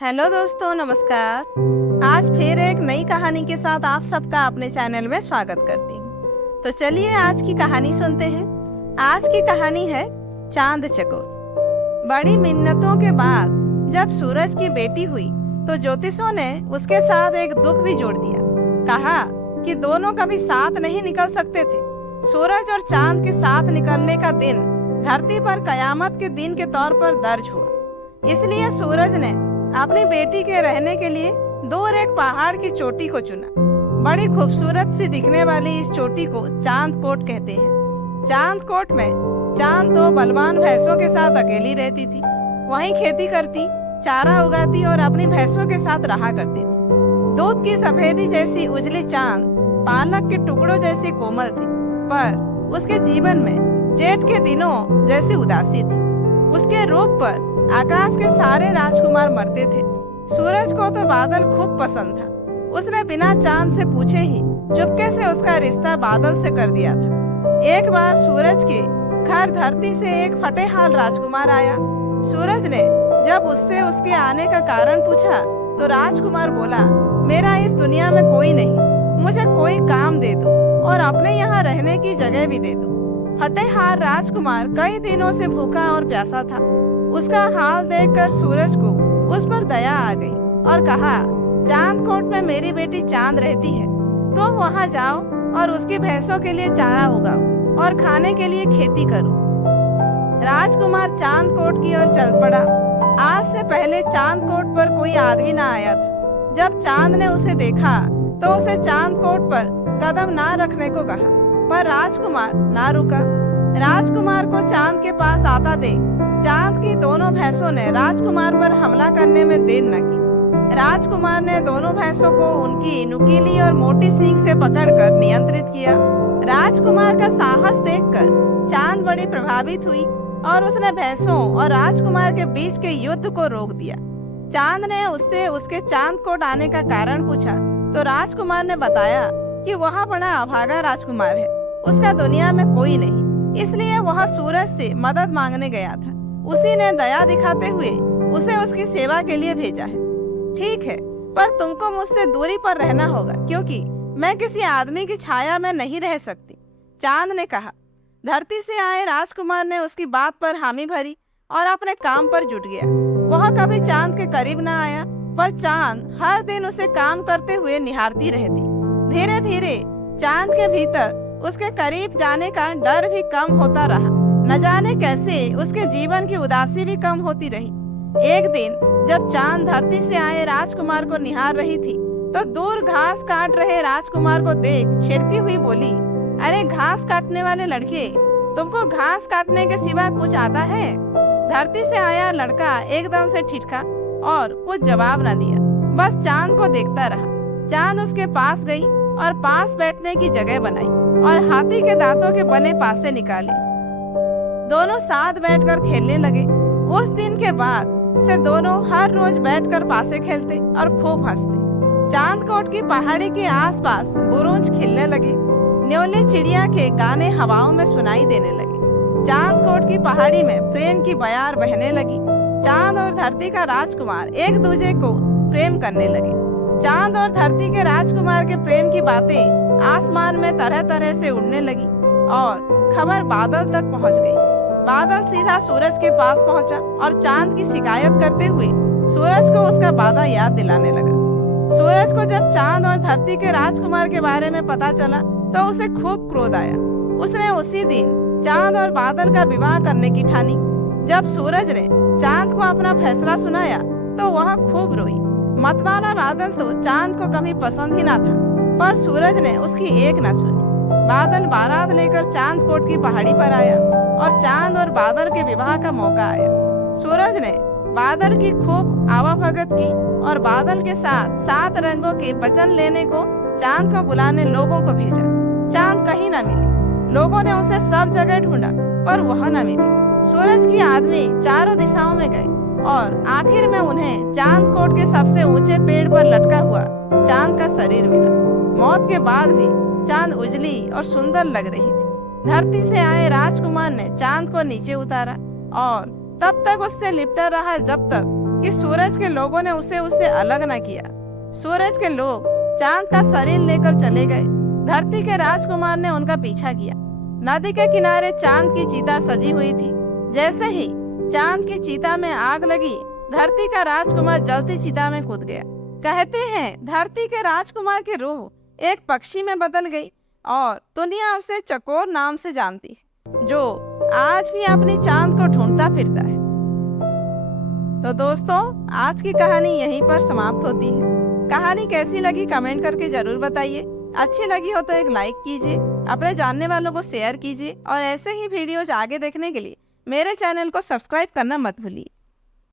Hello दोस्तों, नमस्कार। आज फिर एक नई कहानी के साथ आप सबका अपने चैनल में स्वागत करती हूँ। तो चलिए आज की कहानी सुनते हैं। आज की कहानी है चांद चकोर। बड़ी मिन्नतों के बाद जब सूरज की बेटी हुई तो ज्योतिषों ने उसके साथ एक दुख भी जोड़ दिया। कहा कि दोनों कभी साथ नहीं निकल सकते थे। सूरज और चांद के साथ निकलने का दिन धरती पर कयामत के दिन के तौर पर दर्ज हुआ। इसलिए सूरज ने अपनी बेटी के रहने के लिए दूर एक पहाड़ की चोटी को चुना। बड़ी खूबसूरत सी दिखने वाली इस चोटी को चांद कोट कहते हैं। चांद कोट में चांद दो बलवान भैंसों के साथ अकेली रहती थी। वहीं खेती करती, चारा उगाती और अपनी भैंसों के साथ रहा करती थी। दूध की सफेदी जैसी उजली चांद पालक के टुकड़ों जैसी कोमल थी, पर उसके जीवन में जेठ के दिनों जैसी उदासी थी। उसके रूप पर आकाश के सारे राजकुमार मरते थे। सूरज को तो बादल खूब पसंद था। उसने बिना चांद से पूछे ही चुपके से उसका रिश्ता बादल से कर दिया था। एक बार सूरज के घर धरती से एक फटेहाल राजकुमार आया। सूरज ने जब उससे उसके आने का कारण पूछा तो राजकुमार बोला, मेरा इस दुनिया में कोई नहीं, मुझे कोई काम दे दो और अपने यहाँ रहने की जगह भी दे दो। फटेहाल राजकुमार कई दिनों से भूखा और प्यासा था। उसका हाल देखकर सूरज को उस पर दया आ गई और कहा, चांद कोट में मेरी बेटी चांद रहती है, तुम वहां जाओ और उसकी भैंसों के लिए चारा उगाओ और खाने के लिए खेती करो। राजकुमार चांद कोट की ओर चल पड़ा। आज से पहले चांद कोट पर कोई आदमी ना आया था। जब चांद ने उसे देखा तो उसे चांद कोट पर कदम ना रखने को कहा, पर राजकुमार ना रुका। राजकुमार को चांद के पास आता देख चांद की दोनों भैंसों ने राजकुमार पर हमला करने में देर न की। राजकुमार ने दोनों भैंसों को उनकी नुकीली और मोटी सींग से पकड़कर नियंत्रित किया। राजकुमार का साहस देखकर चांद बड़ी प्रभावित हुई और उसने भैंसों और राजकुमार के बीच के युद्ध को रोक दिया। चांद ने उससे उसके चांद कोट आने का कारण पूछा तो राजकुमार ने बताया कि वह बड़ा अभागा राजकुमार है, उसका दुनिया में कोई नहीं, इसलिए वह सूरज से मदद मांगने गया था। उसी ने दया दिखाते हुए उसे उसकी सेवा के लिए भेजा है। ठीक है, पर तुमको मुझसे दूरी पर रहना होगा, क्योंकि मैं किसी आदमी की छाया में नहीं रह सकती, चांद ने कहा। धरती से आए राजकुमार ने उसकी बात पर हामी भरी और अपने काम पर जुट गया। वह कभी चांद के करीब न आया, पर चांद हर दिन उसे काम करते हुए निहारती रहती। धीरे धीरे चांद के भीतर उसके करीब जाने का डर भी कम होता रहा। न जाने कैसे उसके जीवन की उदासी भी कम होती रही। एक दिन जब चांद धरती से आए राजकुमार को निहार रही थी तो दूर घास काट रहे राजकुमार को देख छिड़ती हुई बोली, अरे घास काटने वाले लड़के, तुमको घास काटने के सिवा कुछ आता है? धरती से आया लड़का एकदम से ठिठका और कुछ जवाब न दिया, बस चांद को देखता रहा। चांद उसके पास गई और पास बैठने की जगह बनाई और हाथी के दांतों के बने पासे निकाले। दोनों साथ बैठकर खेलने लगे। उस दिन के बाद से दोनों हर रोज बैठकर पासे खेलते और खूब हंसते। चांद कोट की पहाड़ी के आसपास बुरुंज खिलने लगे। न्योले चिड़िया के गाने हवाओं में सुनाई देने लगे। चांद कोट की पहाड़ी में प्रेम की बयार बहने लगी। चांद और धरती का राजकुमार एक दूसरे को प्रेम करने लगे। चांद और धरती के राजकुमार के प्रेम की बातें आसमान में तरह तरह से उड़ने लगी और खबर बादल तक पहुंच गई। बादल सीधा सूरज के पास पहुंचा और चांद की शिकायत करते हुए सूरज को उसका वादा याद दिलाने लगा। सूरज को जब चांद और धरती के राजकुमार के बारे में पता चला तो उसे खूब क्रोध आया। उसने उसी दिन चांद और बादल का विवाह करने की ठानी। जब सूरज ने चांद को अपना फैसला सुनाया तो वह खूब रोई। मतवाला बादल तो चांद को कभी पसंद ही ना था, पर सूरज ने उसकी एक न सुनी। बादल बारात लेकर चांद कोट की पहाड़ी पर आया और चांद और बादल के विवाह का मौका आया। सूरज ने बादल की खूब आवाभगत की और बादल के साथ 7 रंगों के वचन लेने को चांद को बुलाने लोगों को भेजा। चांद कहीं न मिली। लोगों ने उसे सब जगह ढूंढा, पर वह न मिली। सूरज की आदमी चारों दिशाओं में गए और आखिर में उन्हें चांद कोट के सबसे ऊंचे पेड़ पर लटका हुआ चांद का शरीर मिला। मौत के बाद भी चांद उजली और सुंदर लग रही थी। धरती से आए राजकुमार ने चांद को नीचे उतारा और तब तक उससे लिपटा रहा जब तक कि सूरज के लोगों ने उसे उससे अलग न किया। सूरज के लोग चांद का शरीर लेकर चले गए। धरती के राजकुमार ने उनका पीछा किया। नदी के किनारे चांद की चिता सजी हुई थी। जैसे ही चांद की चिता में आग लगी, धरती का राजकुमार जलती चिता में कूद गया। कहते हैं धरती के राजकुमार की रूह एक पक्षी में बदल गई और दुनिया उसे चकोर नाम से जानती है, जो आज भी अपनी चांद को ढूंढता फिरता है। तो दोस्तों, आज की कहानी यहीं पर समाप्त होती है। कहानी कैसी लगी कमेंट करके जरूर बताइए। अच्छी लगी हो तो एक लाइक कीजिए, अपने जानने वालों को शेयर कीजिए और ऐसे ही वीडियोज आगे देखने के लिए मेरे चैनल को सब्सक्राइब करना मत भूलिए।